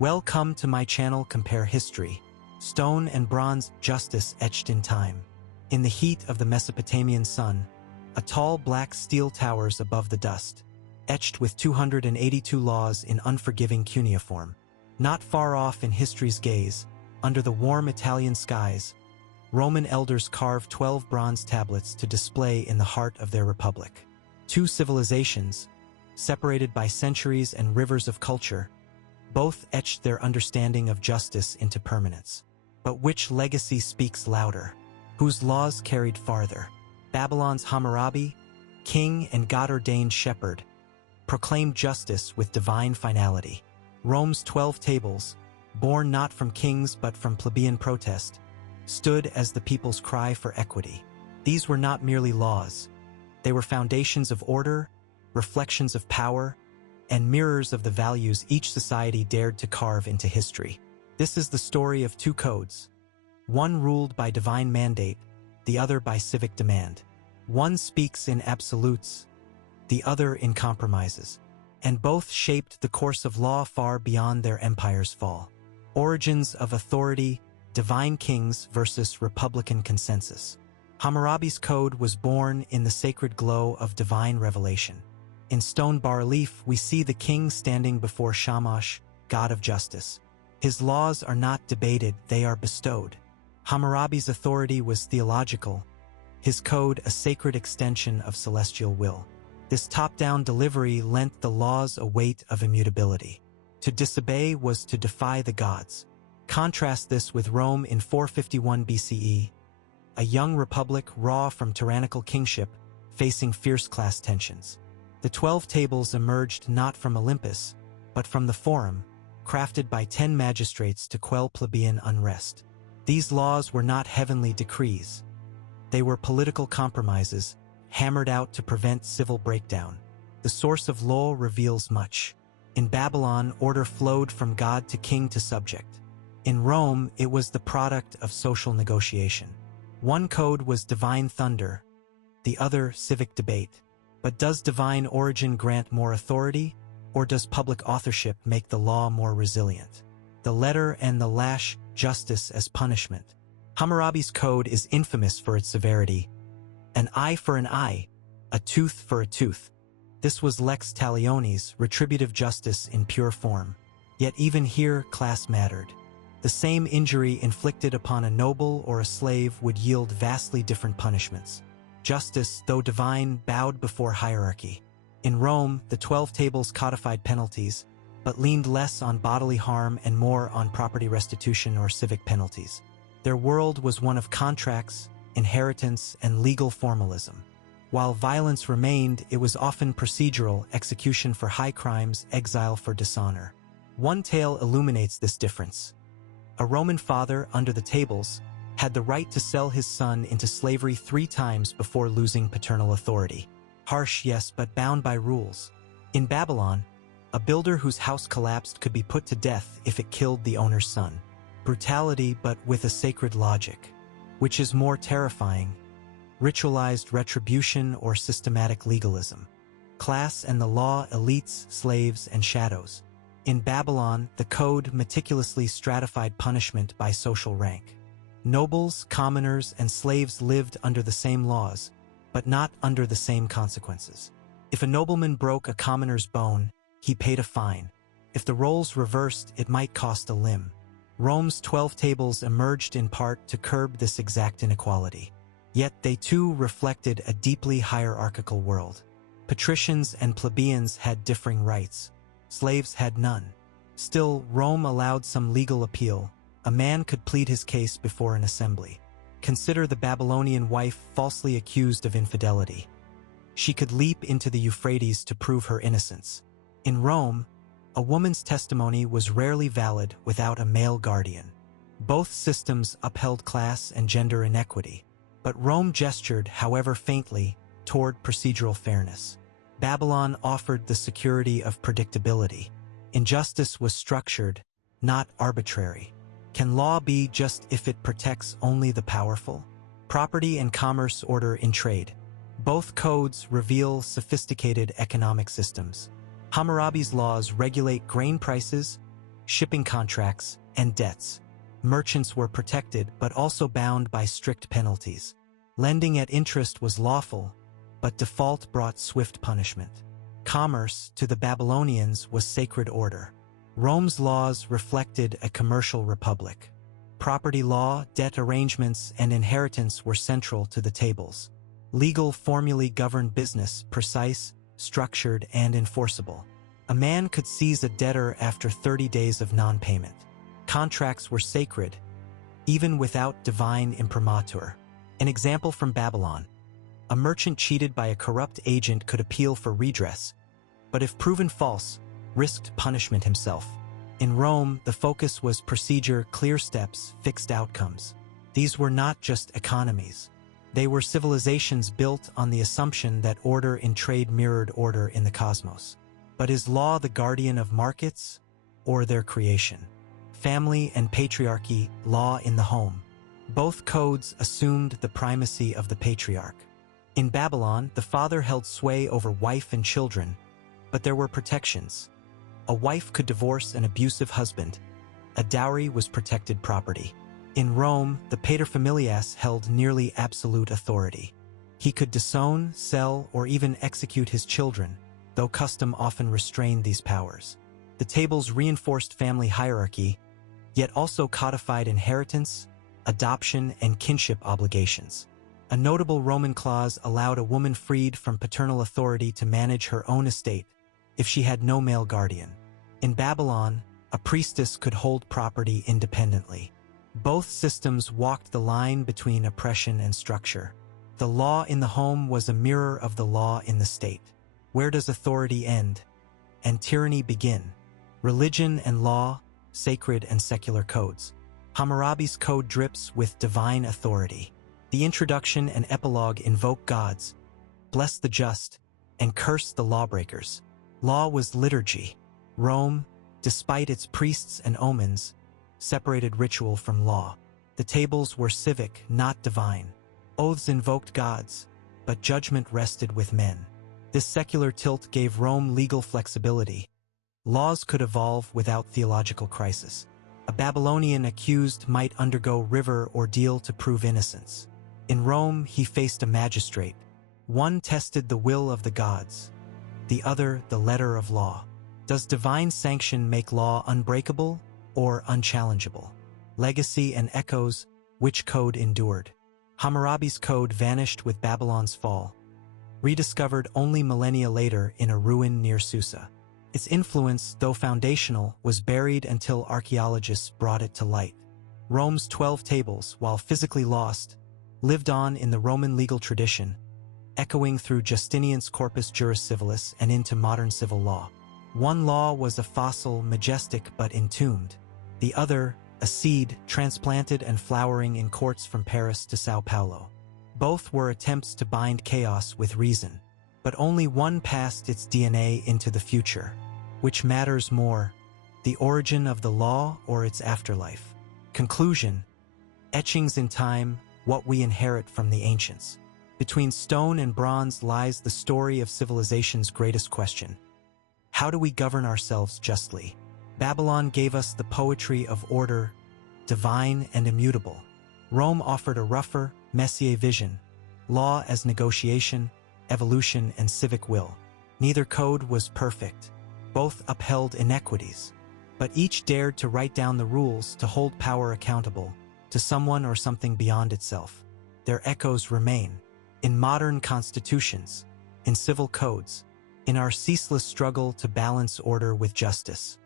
Welcome to my channel Compare History. Stone and bronze justice etched in time. In the heat of the Mesopotamian sun, a tall black steel towers above the dust, etched with 282 laws in unforgiving cuneiform. Not far off in history's gaze, under the warm Italian skies, Roman elders carved 12 bronze tablets to display in the heart of their republic. Two civilizations, separated by centuries and rivers of culture, both etched their understanding of justice into permanence. But which legacy speaks louder? Whose laws carried farther? Babylon's Hammurabi, king and God-ordained shepherd, proclaimed justice with divine finality. Rome's 12 tables, born not from kings but from plebeian protest, stood as the people's cry for equity. These were not merely laws. They were foundations of order, reflections of power, and mirrors of the values each society dared to carve into history. This is the story of two codes, one ruled by divine mandate, the other by civic demand. One speaks in absolutes, the other in compromises, and both shaped the course of law far beyond their empire's fall. Origins of authority, divine kings versus republican consensus. Hammurabi's code was born in the sacred glow of divine revelation. In stone bas-relief, we see the king standing before Shamash, god of justice. His laws are not debated, they are bestowed. Hammurabi's authority was theological, his code a sacred extension of celestial will. This top-down delivery lent the laws a weight of immutability. To disobey was to defy the gods. Contrast this with Rome in 451 BCE, a young republic raw from tyrannical kingship, facing fierce class tensions. The 12 tables emerged not from Olympus, but from the Forum, crafted by 10 magistrates to quell plebeian unrest. These laws were not heavenly decrees. They were political compromises, hammered out to prevent civil breakdown. The source of law reveals much. In Babylon, order flowed from god to king to subject. In Rome, it was the product of social negotiation. One code was divine thunder, the other civic debate. But does divine origin grant more authority, or does public authorship make the law more resilient? The letter and the lash, justice as punishment. Hammurabi's code is infamous for its severity. An eye for an eye, a tooth for a tooth. This was lex talionis, retributive justice in pure form. Yet even here, class mattered. The same injury inflicted upon a noble or a slave would yield vastly different punishments. Justice, though divine, bowed before hierarchy. In Rome, the 12 tables codified penalties, but leaned less on bodily harm and more on property restitution or civic penalties. Their world was one of contracts, inheritance, and legal formalism. While violence remained, it was often procedural, execution for high crimes, exile for dishonor. One tale illuminates this difference. A Roman father, under the tables, had the right to sell his son into slavery 3 times before losing paternal authority. Harsh, yes, but bound by rules. In Babylon, a builder whose house collapsed could be put to death if it killed the owner's son. Brutality, but with a sacred logic. Which is more terrifying, ritualized retribution or systematic legalism? Class and the law, elites, slaves, and shadows. In Babylon, the code meticulously stratified punishment by social rank. Nobles, commoners, and slaves lived under the same laws, but not under the same consequences. If a nobleman broke a commoner's bone, he paid a fine. If the roles reversed, it might cost a limb. Rome's 12 tables emerged in part to curb this exact inequality. Yet they too reflected a deeply hierarchical world. Patricians and plebeians had differing rights. Slaves had none. Still, Rome allowed some legal appeal. A man could plead his case before an assembly. Consider the Babylonian wife falsely accused of infidelity. She could leap into the Euphrates to prove her innocence. In Rome, a woman's testimony was rarely valid without a male guardian. Both systems upheld class and gender inequity, but Rome gestured, however faintly, toward procedural fairness. Babylon offered the security of predictability. Injustice was structured, not arbitrary. Can law be just if it protects only the powerful? Property and commerce order in trade. Both codes reveal sophisticated economic systems. Hammurabi's laws regulate grain prices, shipping contracts, and debts. Merchants were protected but also bound by strict penalties. Lending at interest was lawful, but default brought swift punishment. Commerce, to the Babylonians, was sacred order. Rome's laws reflected a commercial republic. Property law, debt arrangements, and inheritance were central to the tables. Legal formulae governed business, precise, structured, and enforceable. A man could seize a debtor after 30 days of non-payment. Contracts were sacred, even without divine imprimatur. An example from Babylon. A merchant cheated by a corrupt agent could appeal for redress, but if proven false, risked punishment himself. In Rome, the focus was procedure, clear steps, fixed outcomes. These were not just economies. They were civilizations built on the assumption that order in trade mirrored order in the cosmos. But is law the guardian of markets, or their creation? Family and patriarchy, law in the home. Both codes assumed the primacy of the patriarch. In Babylon, the father held sway over wife and children, but there were protections. A wife could divorce an abusive husband. A dowry was protected property. In Rome, the paterfamilias held nearly absolute authority. He could disown, sell, or even execute his children, though custom often restrained these powers. The tables reinforced family hierarchy, yet also codified inheritance, adoption, and kinship obligations. A notable Roman clause allowed a woman freed from paternal authority to manage her own estate if she had no male guardian. In Babylon, a priestess could hold property independently. Both systems walked the line between oppression and structure. The law in the home was a mirror of the law in the state. Where does authority end and tyranny begin? Religion and law, sacred and secular codes. Hammurabi's code drips with divine authority. The introduction and epilogue invoke gods, bless the just, and curse the lawbreakers. Law was liturgy. Rome, despite its priests and omens, separated ritual from law. The tables were civic, not divine. Oaths invoked gods, but judgment rested with men. This secular tilt gave Rome legal flexibility. Laws could evolve without theological crisis. A Babylonian accused might undergo river ordeal to prove innocence. In Rome, he faced a magistrate. One tested the will of the gods, the other the letter of law. Does divine sanction make law unbreakable or unchallengeable? Legacy and echoes, which code endured? Hammurabi's code vanished with Babylon's fall, rediscovered only millennia later in a ruin near Susa. Its influence, though foundational, was buried until archaeologists brought it to light. Rome's 12 tables, while physically lost, lived on in the Roman legal tradition, echoing through Justinian's Corpus Juris Civilis and into modern civil law. One law was a fossil, majestic but entombed. The other, a seed, transplanted and flowering in courts from Paris to Sao Paulo. Both were attempts to bind chaos with reason, but only one passed its DNA into the future. Which matters more, the origin of the law or its afterlife? Conclusion: etchings in time, what we inherit from the ancients. Between stone and bronze lies the story of civilization's greatest question. How do we govern ourselves justly? Babylon gave us the poetry of order, divine and immutable. Rome offered a rougher, messier vision, law as negotiation, evolution, and civic will. Neither code was perfect. Both upheld inequities. But each dared to write down the rules to hold power accountable to someone or something beyond itself. Their echoes remain in modern constitutions, in civil codes, in our ceaseless struggle to balance order with justice.